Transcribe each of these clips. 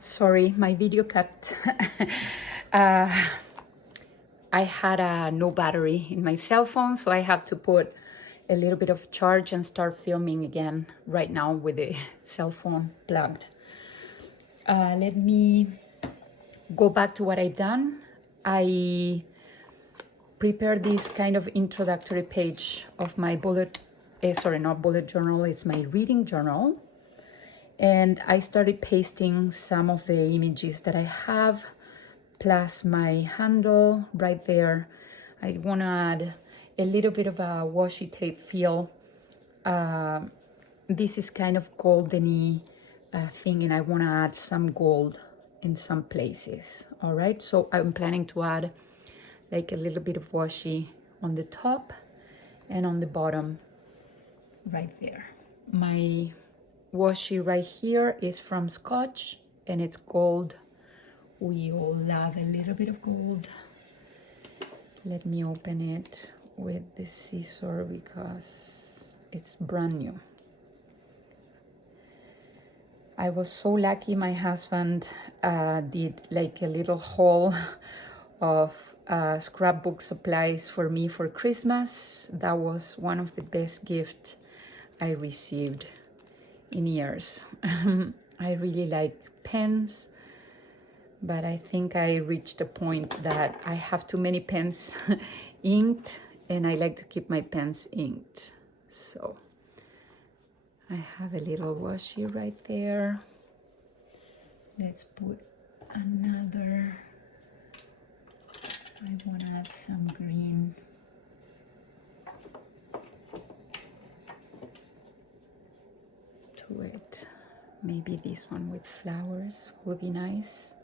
Sorry, my video cut. I had no battery in my cell phone, so I have to put a little bit of charge and start filming again right now with the cell phone plugged. Let me go back to what I've done. I prepared this kind of introductory page of my not bullet journal, it's my reading journal. And I started pasting some of the images that I have, plus my handle right there. I want to add a little bit of a washi tape feel. This is kind of golden-y thing, and I want to add some gold in some places. All right, so I'm planning to add like a little bit of washi on the top and on the bottom right there. My washi right here is from Scotch and it's gold. We all love a little bit of gold. Let me open it with the scissor because it's brand new. I was so lucky my husband did like a little haul of scrapbook supplies for me for Christmas. That was one of the best gifts I received in years. I really like pens, but I think I reached a point that I have too many pens inked, and I like to keep my pens inked. So I have a little washi right there. Let's put another. I want to add some green. To it. Maybe this one with flowers would be nice.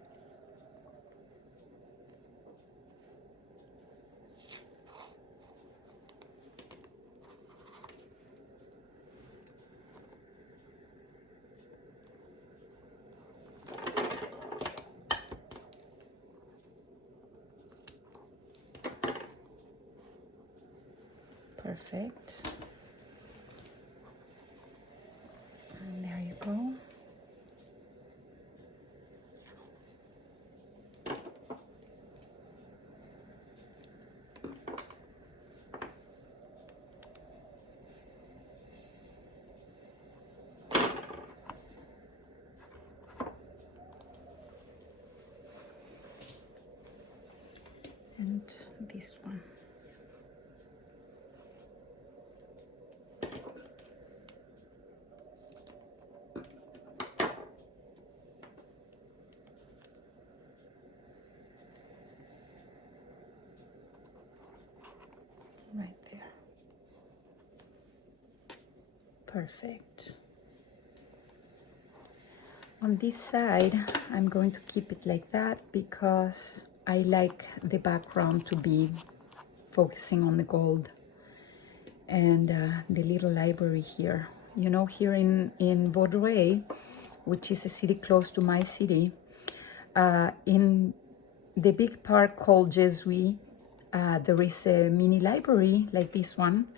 Perfect. And there you go. And this one. Right there. Perfect. On this side, I'm going to keep it like that because I like the background to be focusing on the gold and the little library here. You know, here in Vaudreuil, which is a city close to my city, in the big park called Jesuit, there is a mini library like this one,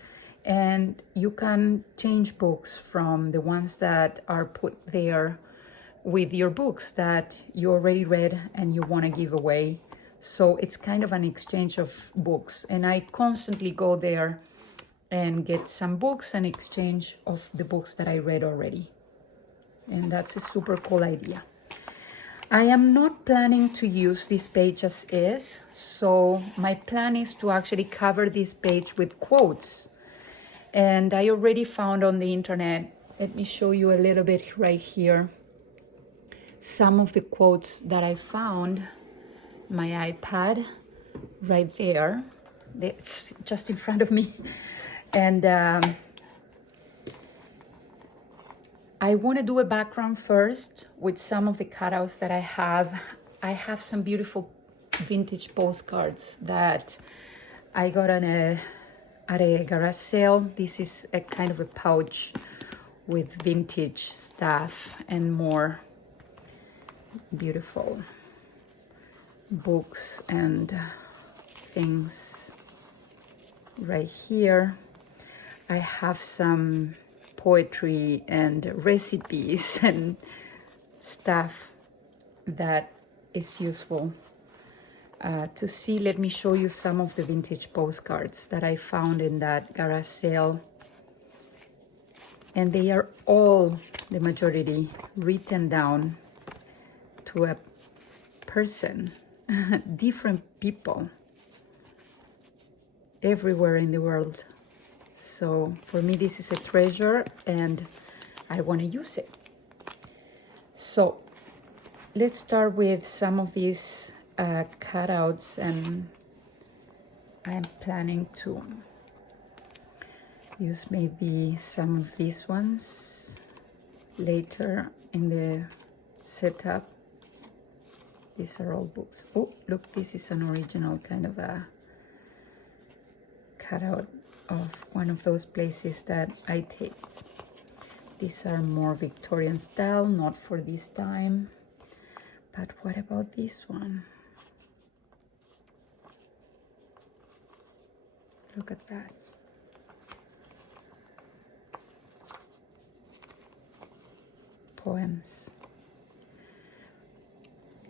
and you can change books from the ones that are put there with your books that you already read and you want to give away. So it's kind of an exchange of books, and I constantly go there and get some books and exchange of the books that I read already. And that's a super cool idea. I am not planning to use this page as is, so my plan is to actually cover this page with quotes. And I already found on the internet, let me show you a little bit right here, some of the quotes that I found. My iPad right there, it's just in front of me. And I want to do a background first with some of the cutouts that I have. I have some beautiful vintage postcards that I got at a garage sale. This is a kind of a pouch with vintage stuff and more beautiful books and things right here. I have some poetry and recipes and stuff that is useful to see. Let me show you some of the vintage postcards that I found in that garage sale. And they are all, the majority, written down to a person, different people everywhere in the world. So for me, this is a treasure and I want to use it. So let's start with some of these cutouts, and I'm planning to use maybe some of these ones later in the setup. These are all books. Oh, look, this is an original kind of a cutout of one of those places that I take. These are more Victorian style, not for this time. But what about this one? Look at that. Poems.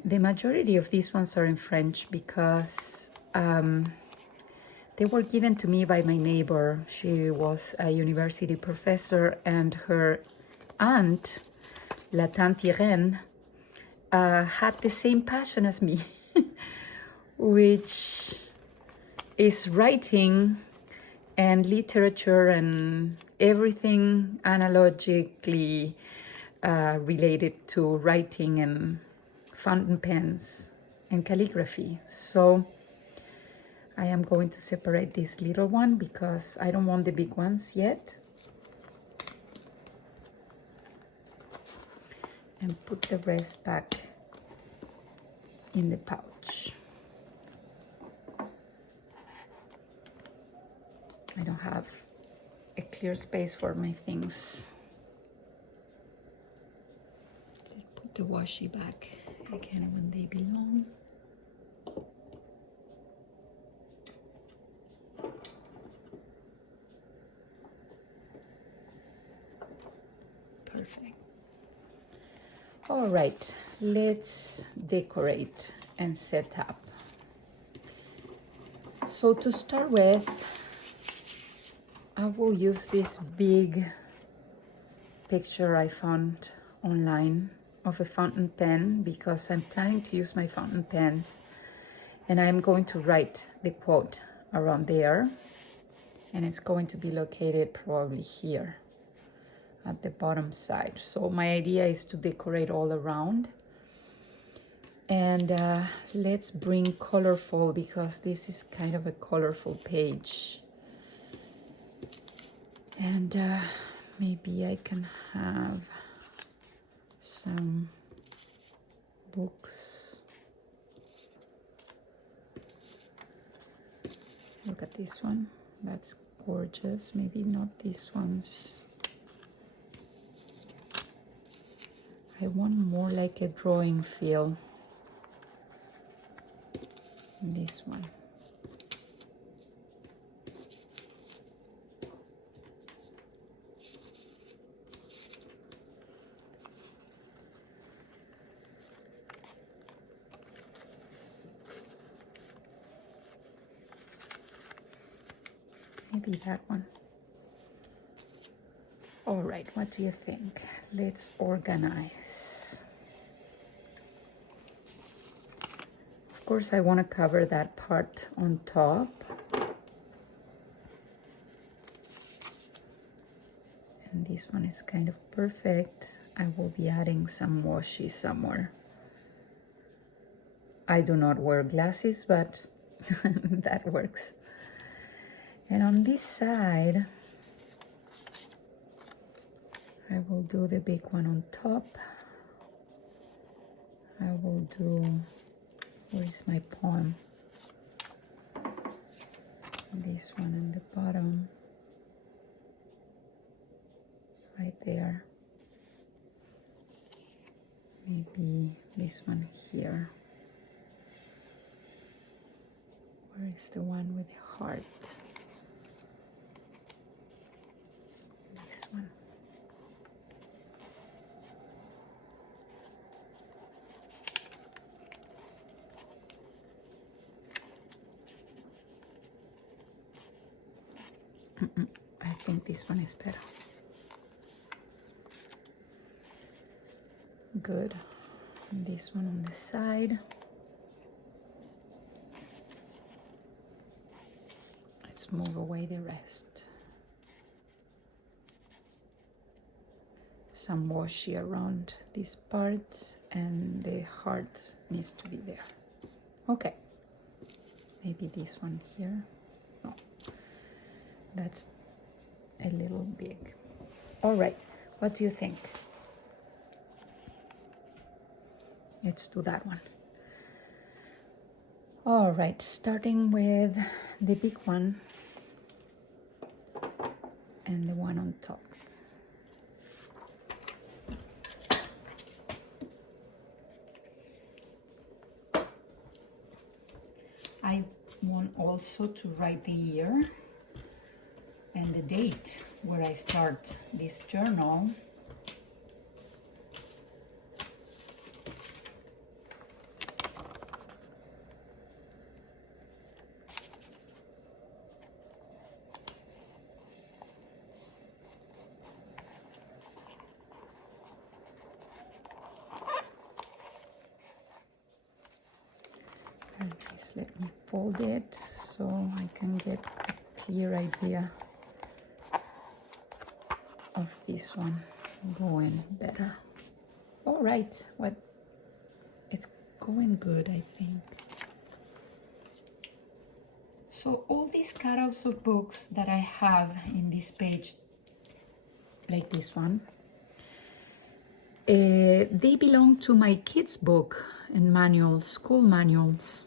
The majority of these ones are in French because they were given to me by my neighbor. She was a university professor, and her aunt, La Tante Irene, had the same passion as me, which is writing and literature and everything analogically related to writing and fountain pens and calligraphy. So I am going to separate this little one because I don't want the big ones yet. And put the rest back in the pouch. I don't have a clear space for my things. Let's put the washi back again when they belong. Perfect. All right, let's decorate and set up. So to start with, I will use this big picture I found online of a fountain pen because I'm planning to use my fountain pens, and I'm going to write the quote around there, and it's going to be located probably here at the bottom side. So my idea is to decorate all around, and let's bring colorful because this is kind of a colorful page. And maybe I can have some books. Look at this one. That's gorgeous. Maybe not these ones. I want more like a drawing feel. This one. Maybe that one. All right, what do you think? Let's organize. Of course, I want to cover that part on top. And this one is kind of perfect. I will be adding some washi somewhere. I do not wear glasses, but that works. And on this side, I will do the big one on top. I will do, where is my poem? This one on the bottom, right there. Maybe this one here. Where is the one with the heart? This one. think this one is better. Good. And this one on the side. Let's move away the rest. Some washi around this part, and the heart needs to be there. Okay. Maybe this one here. No, that's a little big. All right, what do you think? Let's do that one. All right, starting with the big one and the one on top. I want also to write the year and the date where I start this journal. Just let me fold it so I can get a clear idea of this one going better. All right, it's going good, I think. So all these cutouts of books that I have in this page, like this one, they belong to my kids' book and manuals, school manuals.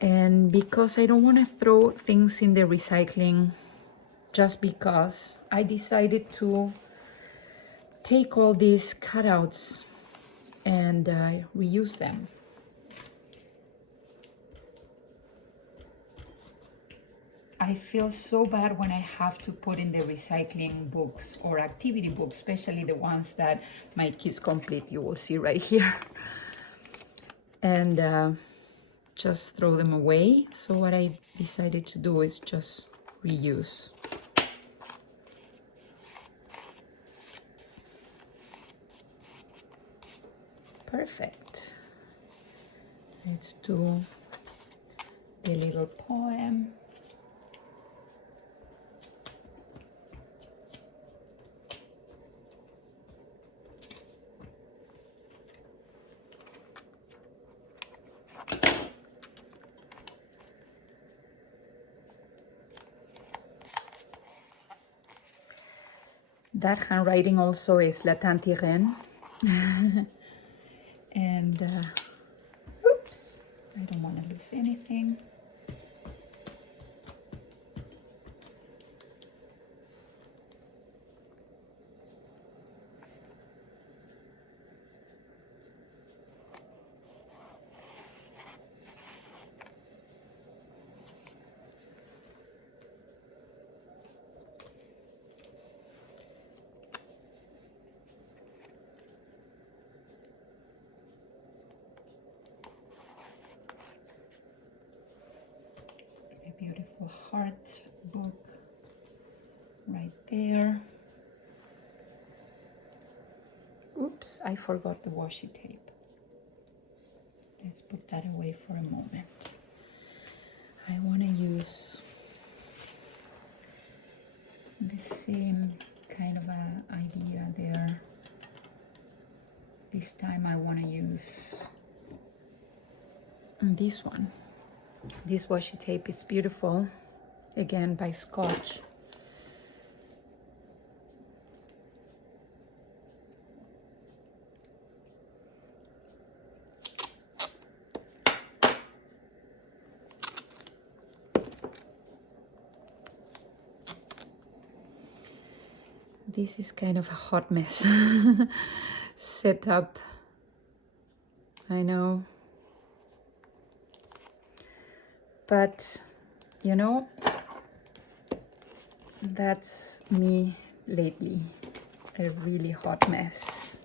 And because I don't want to throw things in the recycling, just because, I decided to take all these cutouts and reuse them. I feel so bad when I have to put in the recycling books or activity books, especially the ones that my kids complete. You will see right here. And just throw them away. So what I decided to do is just reuse. Perfect. Let's do the little poem. That handwriting also is La Tante Irene. And oops, I don't want to lose anything. Beautiful heart book right there. Oops, I forgot the washi tape. Let's put that away for a moment. I want to use the same kind of a idea there. This time I want to use this one. This washi tape is beautiful, again by Scotch. This is kind of a hot mess set up, I know. But, you know, that's me lately, a really hot mess.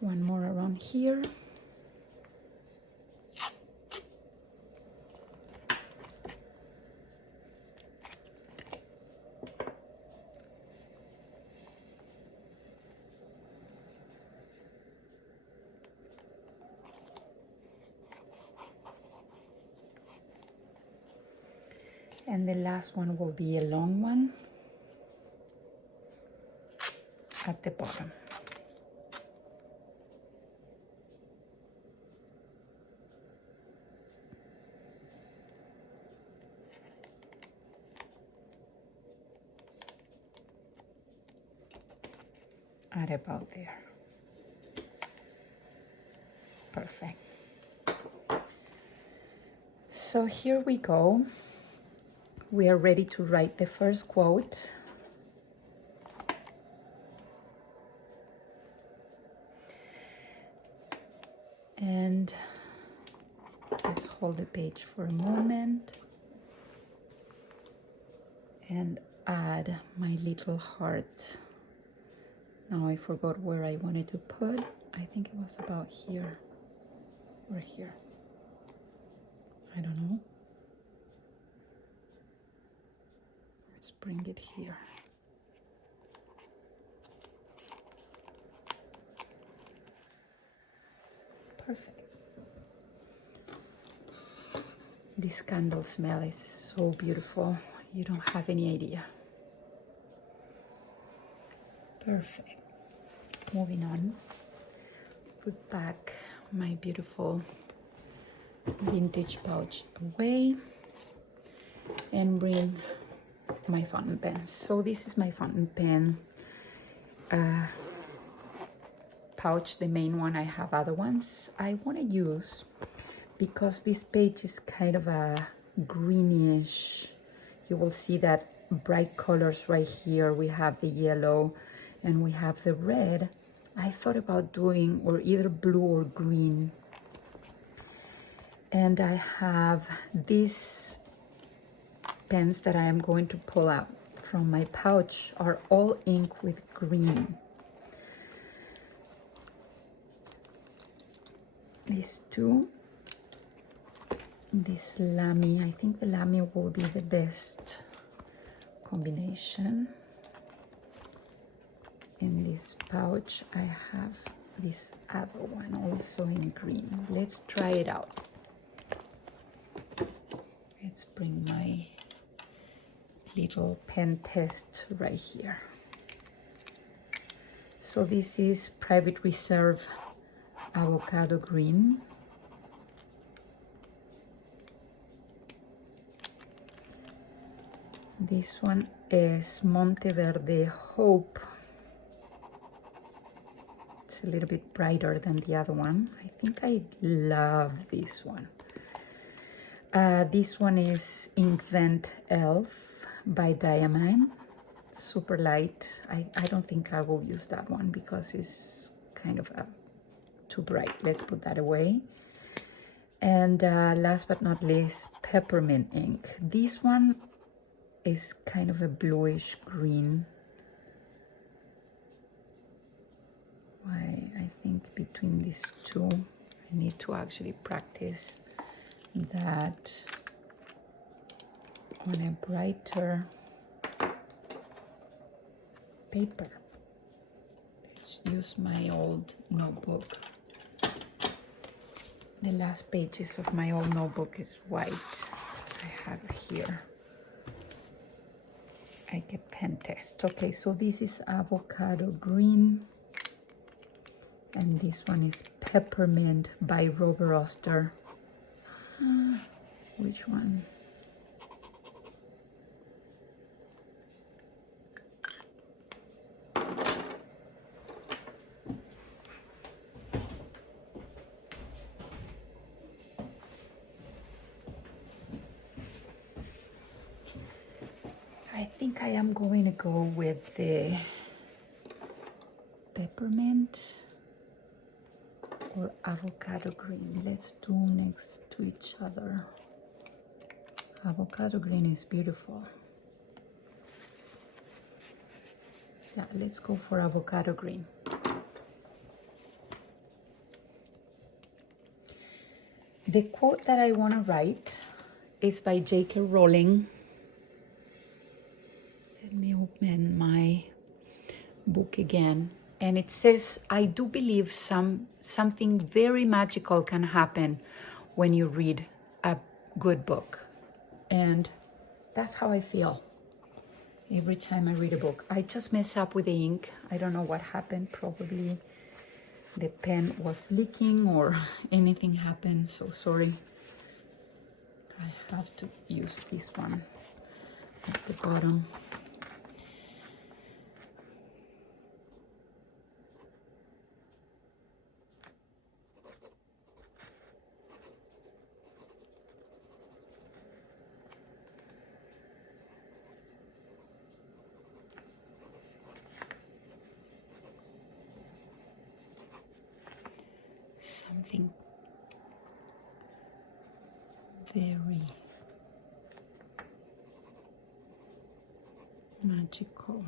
One more around here. And the last one will be a long one at the bottom. At about there. Perfect. So here we go. We are ready to write the first quote. And let's hold the page for a moment and add my little heart. Now I forgot where I wanted to put. I think it was about here or here. I don't know. Let's bring it here. Perfect. This candle smell is so beautiful. You don't have any idea. Perfect. Moving on. Put back my beautiful vintage pouch away and bring my fountain pen. So this is my fountain pen pouch, the main one. I have other ones I want to use because this page is kind of a greenish. You will see that bright colors right here. We have the yellow and we have the red. I thought about doing or either blue or green. And I have these pens that I am going to pull out from my pouch are all ink with green. These two, this Lamy, I think the Lamy will be the best combination. In this pouch I have this other one also in green. Let's try it out. Let's bring my little pen test right here. So this is Private Reserve Avocado Green. This one is Monteverde Hope. It's a little bit brighter than the other one. I think I love this one. This one is Inkvent Elf by Diamine. Super light. I don't think I will use that one because it's kind of too bright. Let's put that away. And last but not least, Peppermint Ink. This one is kind of a bluish green. I think between these two, I need to actually practice that on a brighter paper. Let's use my old notebook. The last pages of my old notebook is white. I have it here. I get pen test. Okay, so this is Avocado Green. And this one is Peppermint by Robert Oster. Which one? I think I am going to go with the Peppermint or Avocado Green. Let's do next to each other. Avocado Green is beautiful. Yeah, let's go for Avocado Green. The quote that I want to write is by J.K. Rowling. Let me open my book again. And it says, I do believe something very magical can happen when you read a good book. And that's how I feel every time I read a book. I just mess up with the ink. I don't know what happened. Probably the pen was leaking or anything happened. So sorry. I have to use this one at the bottom. Something very magical.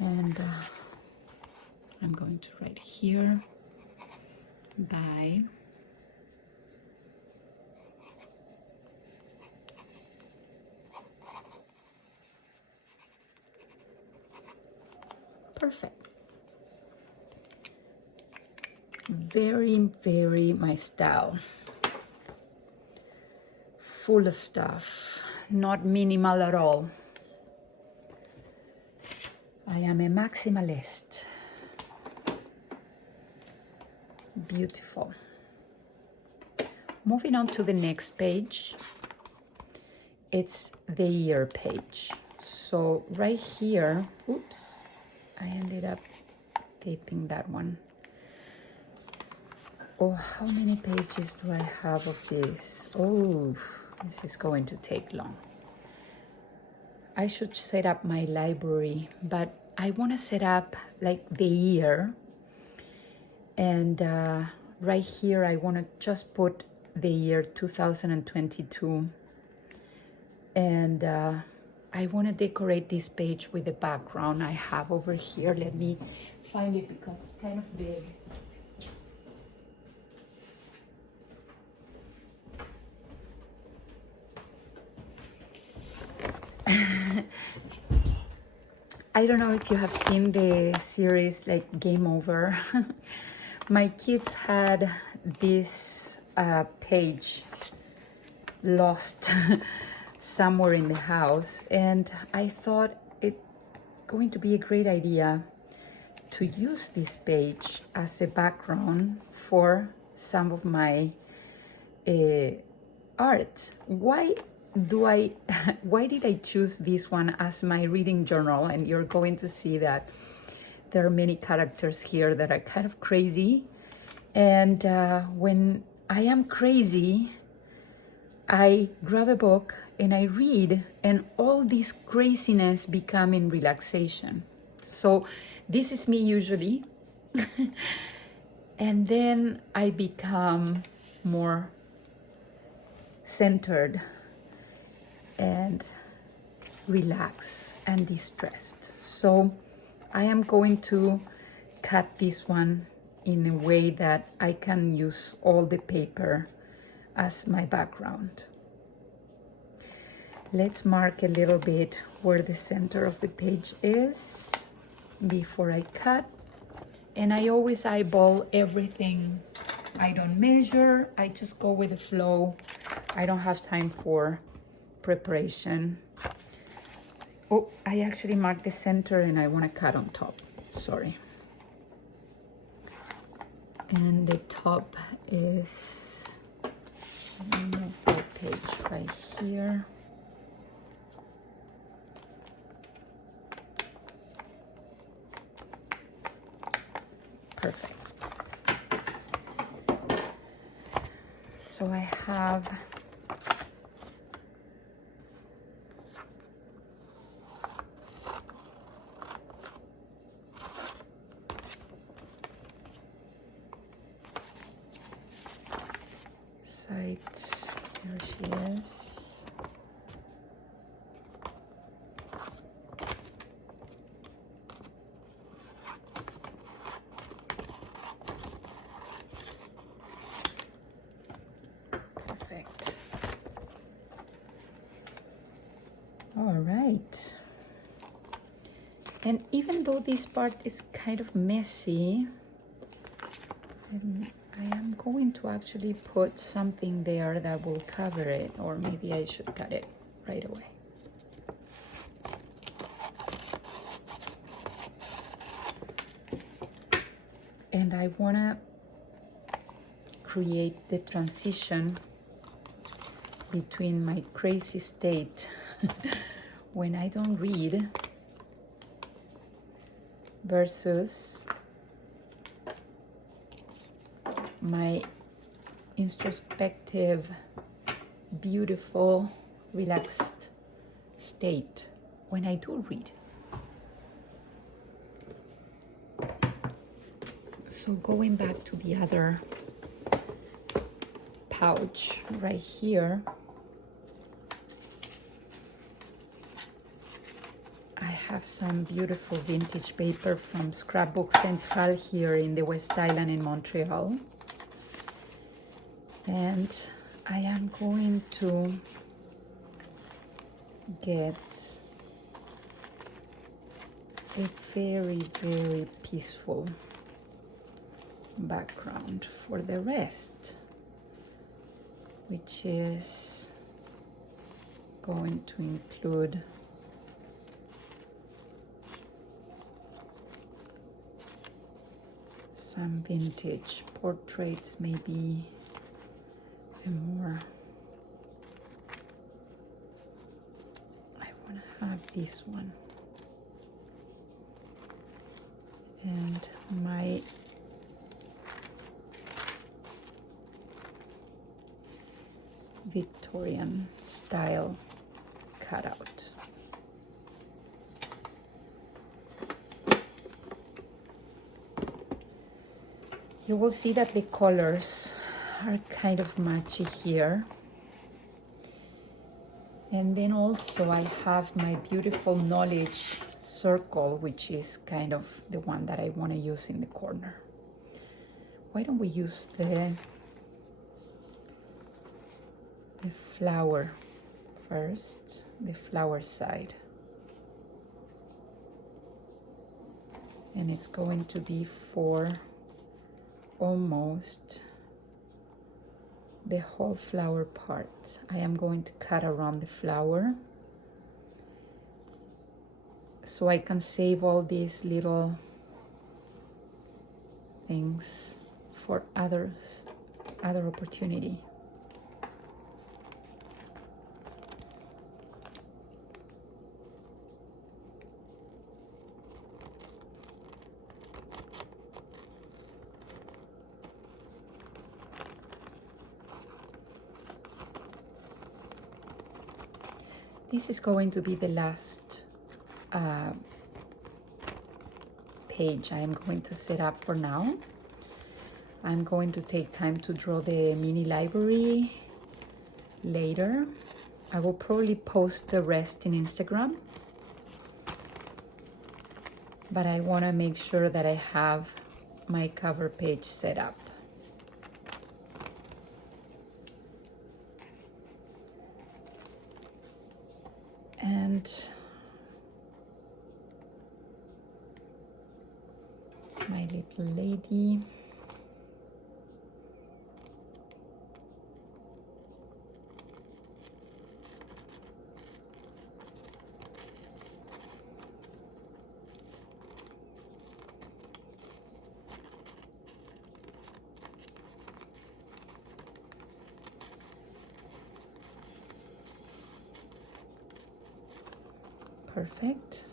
And I'm going to write here, by perfect. Very, very my style. Full of stuff, not minimal at all. I am a maximalist. Beautiful. Moving on to the next page. It's the year page. So right here, oops, I ended up taping that one. Oh, how many pages do I have of this? Oh, this is going to take long. I should set up my library, but I want to set up like the year. And right here, I want to just put the year 2022. And I want to decorate this page with the background I have over here. Let me find it because it's kind of big. I don't know if you have seen the series like Game Over. My kids had this page lost somewhere in the house, and I thought it's going to be a great idea to use this page as a background for some of my art. Why did I choose this one as my reading journal? And you're going to see that there are many characters here that are kind of crazy. And when I am crazy, I grab a book and I read, and all this craziness become in relaxation. So this is me usually. And then I become more centered and relaxed and distressed. So I am going to cut this one in a way that I can use all the paper as my background. Let's mark a little bit where the center of the page is before I cut. And I always eyeball everything. I don't measure, I just go with the flow. I don't have time for preparation. Oh, I actually marked the center and I want to cut on top. Sorry. And the top is, let me move that page right here. Perfect. So I have There she is. Perfect. All right. And even though this part is kind of messy, I am going to actually put something there that will cover it, or maybe I should cut it right away. And I want to create the transition between my crazy state when I don't read versus my introspective, beautiful, relaxed state when I do read. So going back to the other pouch right here, I have some beautiful vintage paper from Scrapbook Central here in the West Island in Montreal. And I am going to get a very, very peaceful background for the rest, which is going to include some vintage portraits, maybe a more, I want to have this one, and my Victorian style cutout. You will see that the colors are kind of matchy here. And then also I have my beautiful knowledge circle, which is kind of the one that I want to use in the corner. Why don't we use the flower first, the flower side. And it's going to be for almost the whole flower part. I am going to cut around the flower so I can save all these little things for other opportunity. This is going to be the last page I am going to set up for now. I'm going to take time to draw the mini library later. I will probably post the rest in Instagram, but I want to make sure that I have my cover page set up. And my little lady. Perfect.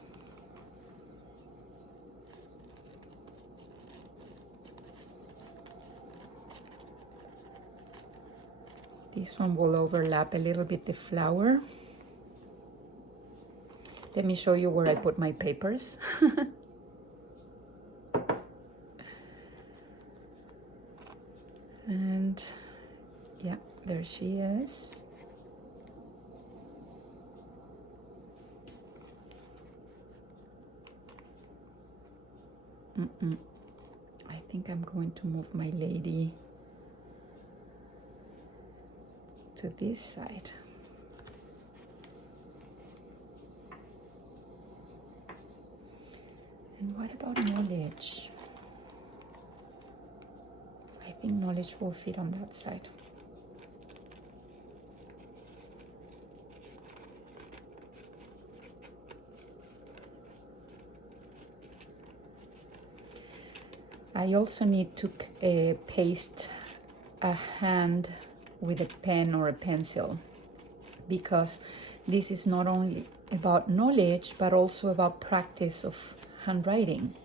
This one will overlap a little bit the flower. Let me show you where I put my papers. And yeah, there she is. I think I'm going to move my lady to this side. And what about knowledge? I think knowledge will fit on that side. I also need to paste a hand with a pen or a pencil, because this is not only about knowledge but also about practice of handwriting.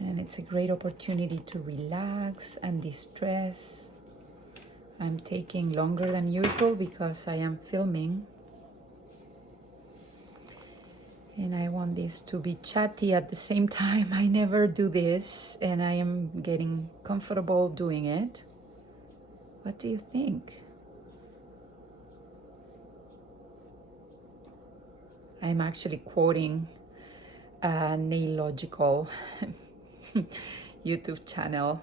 And it's a great opportunity to relax and distress. I'm taking longer than usual because I am filming. And I want this to be chatty at the same time. I never do this, and I am getting comfortable doing it. What do you think? I'm actually quoting a Nailogical YouTube channel.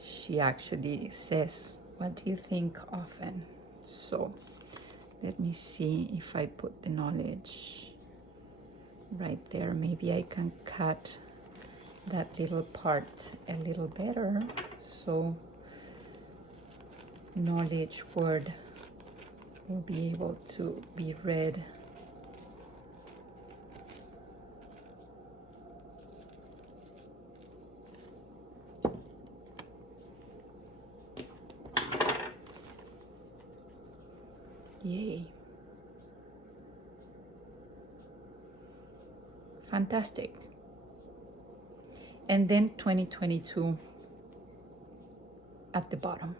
She actually says, "What do you think often?" So let me see if I put the knowledge right there. Maybe I can cut that little part a little better, so knowledge word will be able to be read. Yay. Fantastic. And then 2022 at the bottom.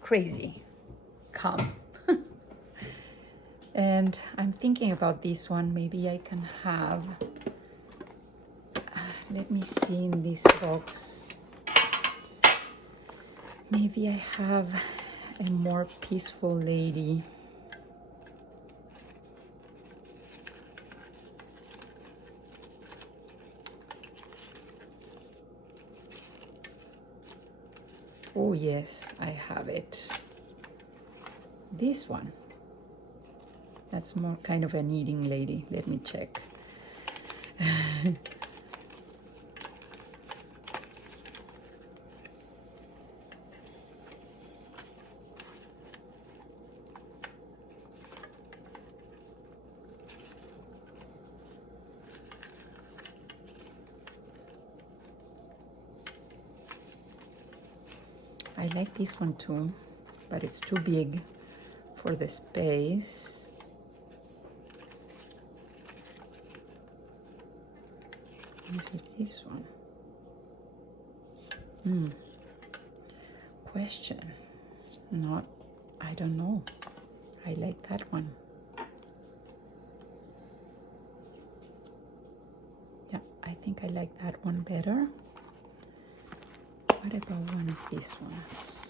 Crazy. Calm. And I'm thinking about this one. Maybe I can have, let me see in this box. Maybe I have a more peaceful lady. Oh yes, I have it. This one. That's more kind of an eating lady. Let me check. I like this one too, but it's too big for the space. Maybe this one. Question. Not, I don't know. I like that one. Yeah, I think I like that one better. What about one of these ones?